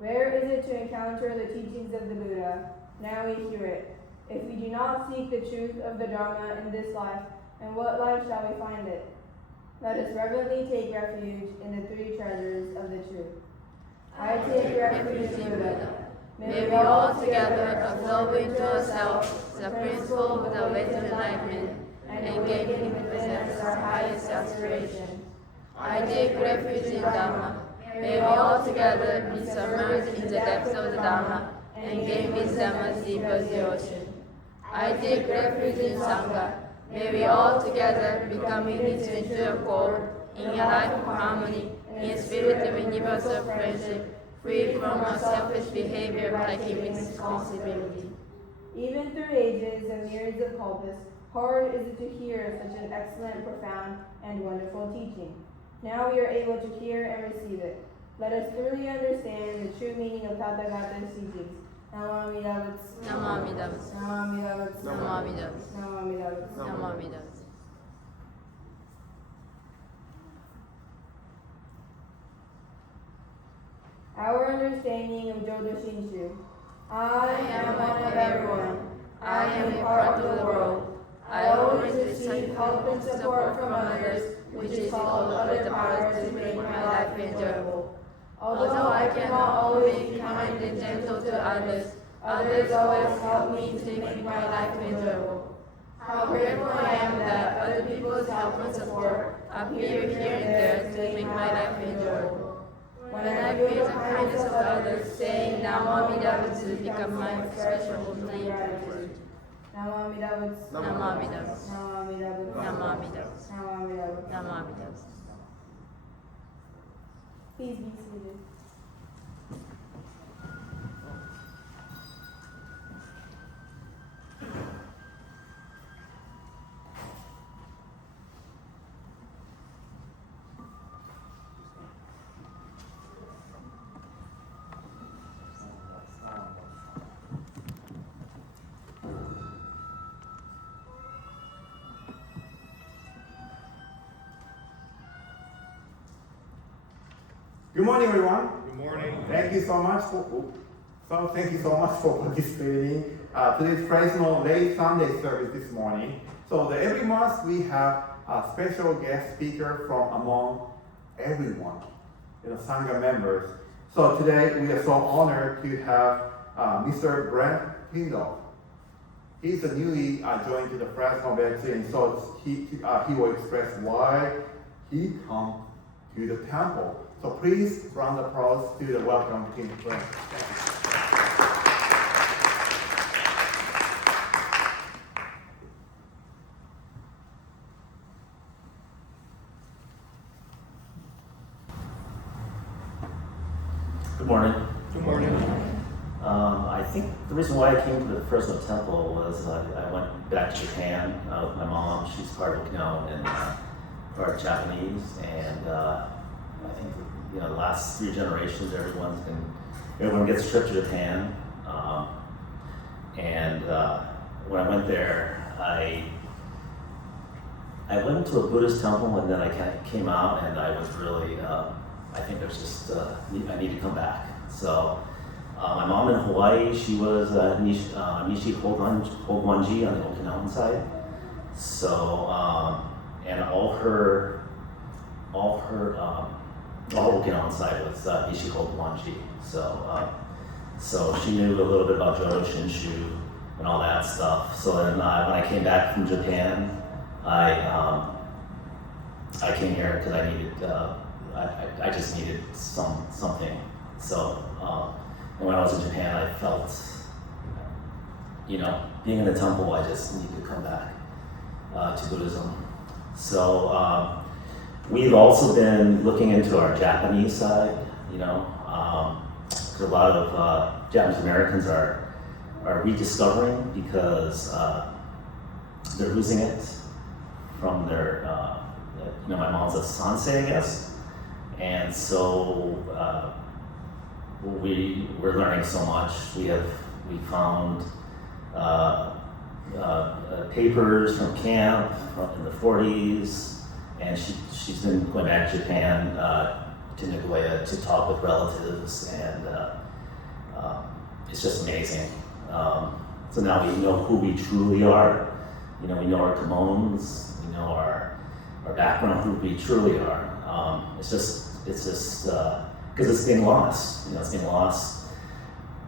Rare is it to encounter the teachings of the Buddha. Now we hear it. If we do not seek the truth of the Dharma in this life, in what life shall we find it? Let us reverently take refuge in the three treasures of the truth. I take refuge in Buddha. May we all together absorb into ourselves the principle of the way to enlightenment and gain within us our highest aspiration. I take refuge in Dhamma. May we all together be submerged in the depths of the Dhamma and gain wisdom as deep as the ocean. I take refuge in Sangha. May we all together become unity into accord, in a life of harmony, in a spirit of universal friendship, free from our selfish behavior by keeping responsibility. Even through ages and myriads of kalpas, hard is it to hear such an excellent, profound, and wonderful teaching. Now we are able to hear and receive it. Let us thoroughly understand the true meaning of Tathagata's teachings. Namamidavats. Namamidavats. Namamidavats. Namamidavats. Namamidavats. Namamidavats. Our understanding of Jodo Shinshu. I am one of everyone. I am a part of the world. I always receive help and support from others, which is called other powers to make my life enjoyable. Although I cannot always be kind and gentle to others, others always help me to make my life enjoyable. How grateful I am that other people's help and support appear here and there to make my life enjoyable. When I feel the kindness of others, saying Namamidavats become my expression of gratitude. Namamidavats. Namamidavats. Namamidavats. Namamidavats. Namamidavats. Namamidavats. Please be seated. Good morning, everyone. Good morning. Thank you so much for participating today's Fresno late Sunday service this morning. So every month we have a special guest speaker from among everyone, Sangha members. So today we are so honored to have Mr. Brent Tindall. He's a newly joined to the Fresno Betsuin, so he will express why he come to the temple. So please round of applause to the welcome team. Good morning. Good morning. I think the reason why I came to the Fresno Temple was I went back to Japan with my mom. She's part of Kanon and part Japanese, and I think the last 3 generations, everyone gets a trip to Japan. When I went there, I went into a Buddhist temple, and then I kind of came out, and I was really, I think there's just, I need to come back. So my mom in Hawaii, she was Nishi Hogwanji on the Okinawan side. So, and all her Okinawan side was Nishi Hogwanji. So she knew a little bit about Jodo Shinshu and all that stuff. So then when I came back from Japan, I came here because I needed, I just needed something. So and when I was in Japan, I felt, being in the temple, I just needed to come back to Buddhism. So we've also been looking into our Japanese side, because a lot of Japanese Americans are rediscovering because they're losing it from their, my mom's a sansei, I guess, and so we're learning so much. We found papers from camp in the 40s, and she's been going back to Japan to Nagoya to talk with relatives, and it's just amazing. So now we know who we truly are. You know, we know our kimonos, we know our background, who we truly are. It's just because it's being lost. You know, it's being lost.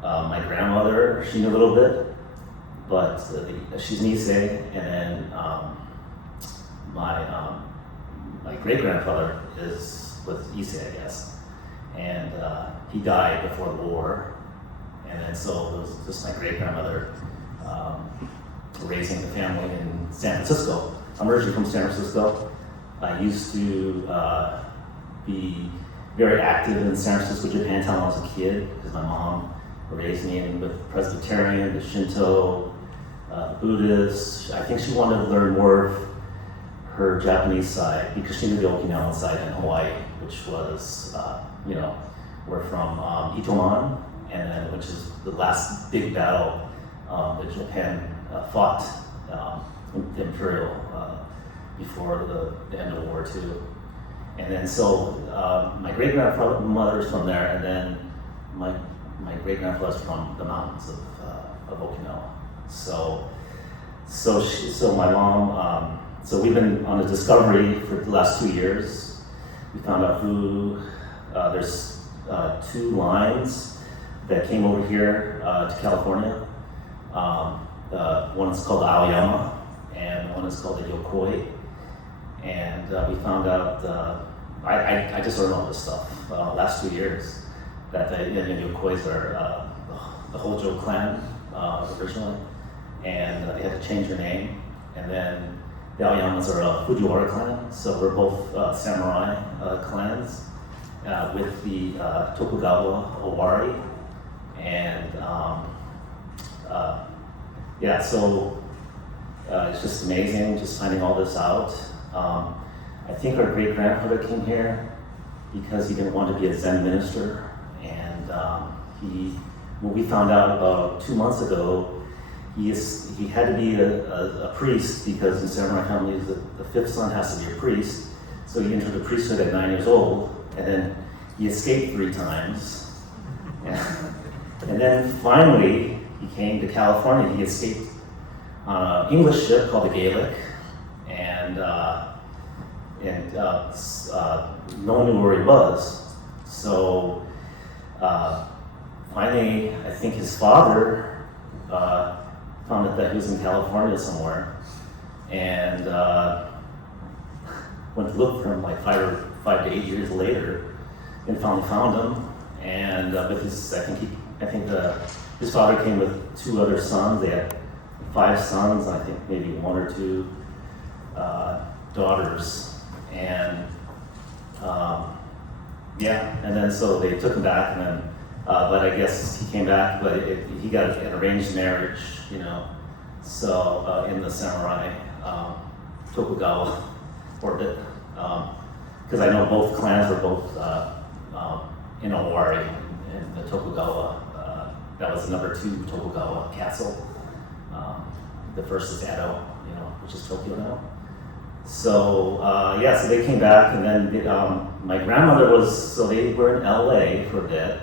My grandmother, she knew a little bit, but she's Nisei, and then my great grandfather was Issei, I guess, and he died before the war, and then so it was just my great grandmother raising the family in San Francisco. I'm originally from San Francisco. I used to be very active in San Francisco, Japantown when I was a kid, because my mom raised me in the Presbyterian, the Shinto, the Buddhist. I think she wanted to learn more of her Japanese side because she knew the Okinawan side in Hawaii, which was, we're from Itoman, and then which is the last big battle that Japan fought the Imperial before the end of World War II. And then so my great grandmother's from there, and then my great grandfather's from the mountains of Okinawa. So my mom. So we've been on a discovery for the last 2 years. We found out there's 2 lines that came over here to California. One is called the Aoyama, and one is called the Yokoi. And we found out, I just learned all this stuff last 2 years, that the Yokois are the Hojo clan originally, and they had to change their name. And then the Aoyamas are a Fujiwara clan, so we're both samurai clans with the Tokugawa Owari. And so it's just amazing just finding all this out. I think our great grandfather came here because he didn't want to be a Zen minister, and when we found out about 2 months ago, he had to be a priest because in samurai families the 5th son has to be a priest. So he entered the priesthood at 9 years old, and then he escaped 3 times. And then finally he came to California. He escaped on an English ship called the Gaelic, and no one knew where he was. So finally, I think his father found out that he was in California somewhere, and went to look for him like 5 to 8 years later, and finally found him. And but I think his father came with 2 other sons. They had 5 sons, and I think maybe 1 or 2 daughters. And and then so they took him back, and then but I guess he came back, but he got an arranged marriage, you know. So in the samurai Tokugawa orbit, because I know both clans were both in Owari, in the Tokugawa. That was the number 2 Tokugawa castle. The first is Edo, you know, which is Tokyo now. So so they came back, and then my grandmother they were in LA for a bit,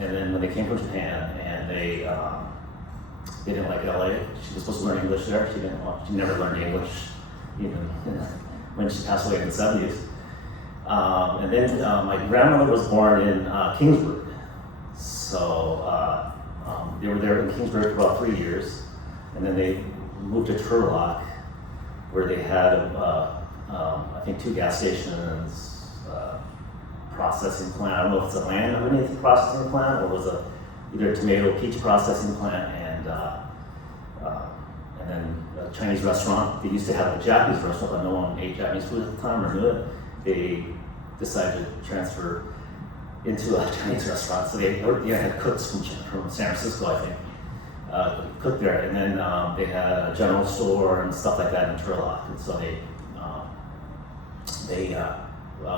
and then when they came from Japan, and they didn't like LA. She was supposed to learn English there. She never learned English, even when she passed away in the 70s. And then my grandmother was born in Kingsburg, so they were there in Kingsburg for about 3 years, and then they moved to Turlock, where they had I think 2 gas stations, processing plant. I don't know if it's a land underneath processing plant or was either a tomato peach processing plant, and then a Chinese restaurant. They used to have a Japanese restaurant, but no one ate Japanese food at the time or knew it. They decided to transfer into a Chinese restaurant. So they had cooks from San Francisco, I think, cooked there, and then they had a general store and stuff like that in Turlock. And so they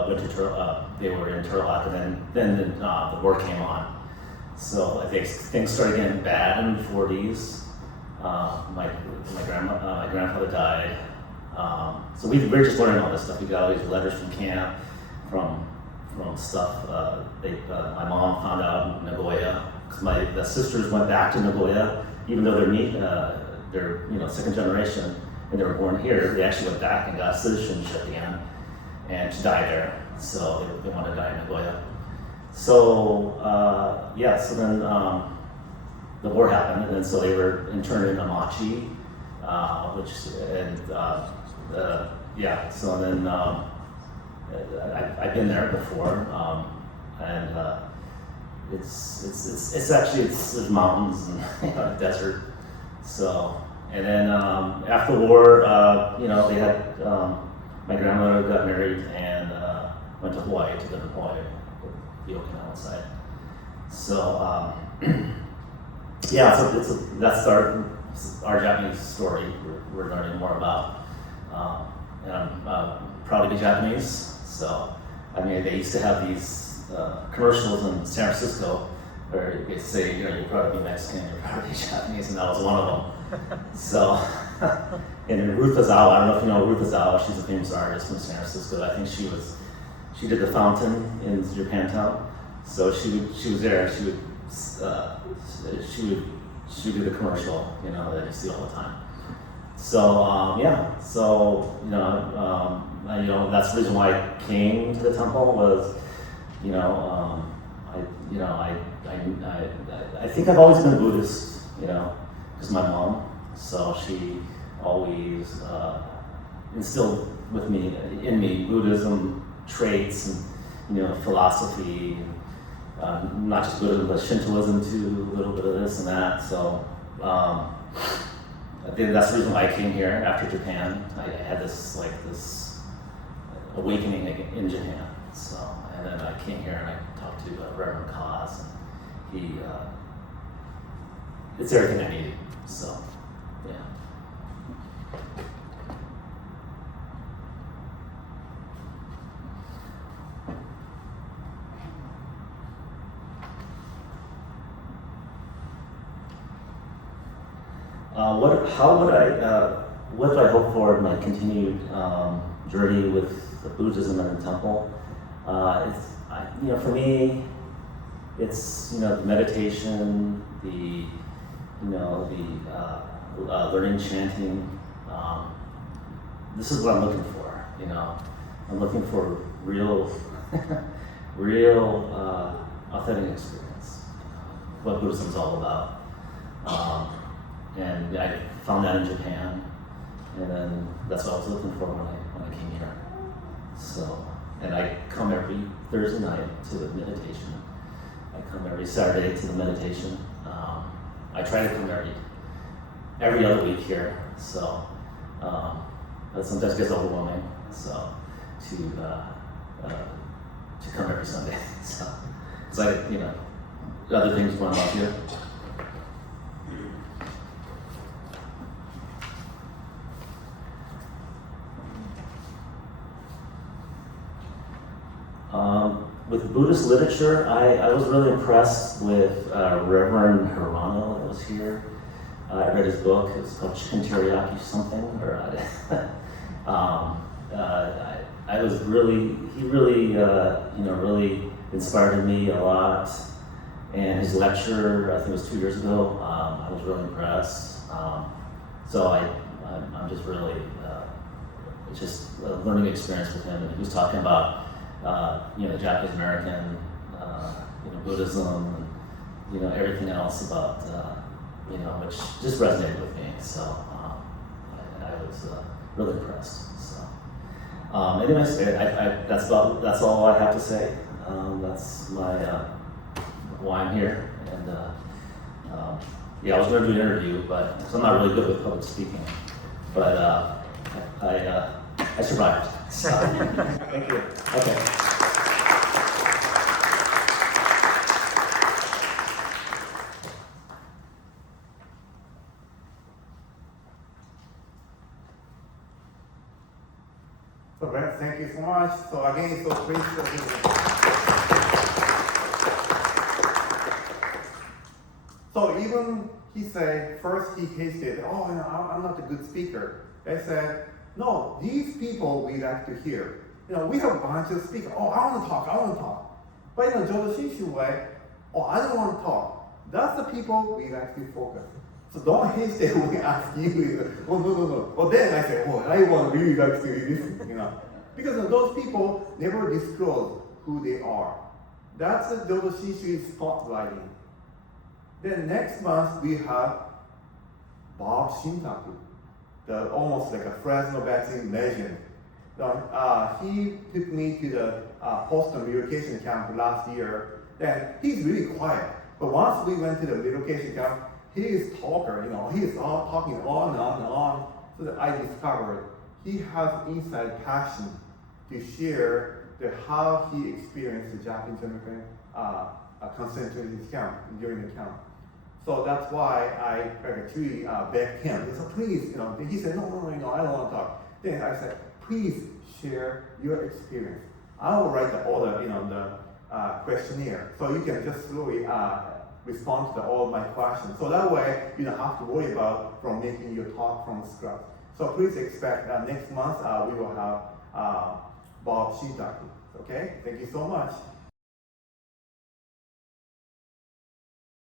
went to they were in Turlock, and then the war came on. So I think things started getting bad in the 40s. My grandfather died. So we were just learning all this stuff. We got all these letters from camp, from from stuff. My mom found out in Nagoya because the sisters went back to Nagoya, even though they're second generation and they were born here. They actually went back and got citizenship again, and she died there. So they wanted to die in Nagoya. So so then the war happened, and then so they were interned in Amachi, So then I've been there before, and it's actually there's mountains and a desert. So and then after the war, they had my grandmother got married and went to Hawaii to live in Hawaii, the Okinawa side. So that's our Japanese story. We're learning more about, and I'm proud to be Japanese. So they used to have these commercials in San Francisco where they say, you're proud to be Mexican, you're proud to be Japanese, and that was one of them. So, and Ruth Ozawa, I don't know if you know Ruth Ozawa, she's a famous artist from San Francisco. I think she did the fountain in Japantown. So she was there. She would do the commercial, that you see all the time. So that's the reason why I came to the temple was, I think I've always been Buddhist, because my mom. So she always instilled in me Buddhism traits and philosophy. Not just Buddhism, but Shintoism too, a little bit of this and that. So I think that's the reason why I came here after Japan. I had this awakening in Japan. So, and then I came here and I talked to Reverend Kaz, and it's everything I needed. So, yeah. What do I hope for in my continued journey with the Buddhism and the temple? For me, it's the meditation, the learning chanting. This is what I'm looking for. I'm looking for real, authentic experience. What Buddhism is all about. And I found that in Japan, and then that's what I was looking for when I came here. So, and I come every Thursday night to the meditation. I come every Saturday to the meditation. I try to come every other week here. So, but sometimes it gets overwhelming. So, to come every Sunday. So, it's like other things going on here. With Buddhist literature, I was really impressed with Reverend Hirano that was here. I read his book. It was called Chicken Teriyaki something. He really inspired me a lot. And his lecture, I think it was 2 years ago, I was really impressed. So I'm just really, it's just a learning experience with him. And he was talking about Japanese American, Buddhism, and everything else about, which just resonated with me. So I was really impressed. So, anyways, that's all I have to say. That's my why I'm here. And I was going to do an interview, but because I'm not really good with public speaking, but I survived. So, thank you. Okay. So Brent, thank you so much. So again, so please. So even he said, first he hasted, I'm not a good speaker. I said, no, these people we like to hear. we have a bunch of speakers. Oh, I want to talk. But in a Jodo Shinshu way, oh, I don't want to talk. That's the people we actually focus. So don't hesitate when we ask you, oh, no. Well, then I say, oh, I want really like to do this, Because those people never disclose who they are. That's the Jodo Shinshu is spotlighting. Then next month we have Bob Shintaku, almost like a Fresno Betsuin legend. He took me to the Boston relocation camp last year. Then he's really quiet. But once we went to the relocation camp, he is talker, he is all talking on and on and on. So that I discovered he has inside passion to share how he experienced the Japanese American concentration camp during the camp. So that's why I actually begged him. He said, please, he said, no, I don't want to talk. Then I said, please share your experience. I will write all the questionnaire, so you can just slowly respond to all my questions. So that way you don't have to worry about from making your talk from scratch. So please expect next month we will have Bob Shintaku. Okay, thank you so much.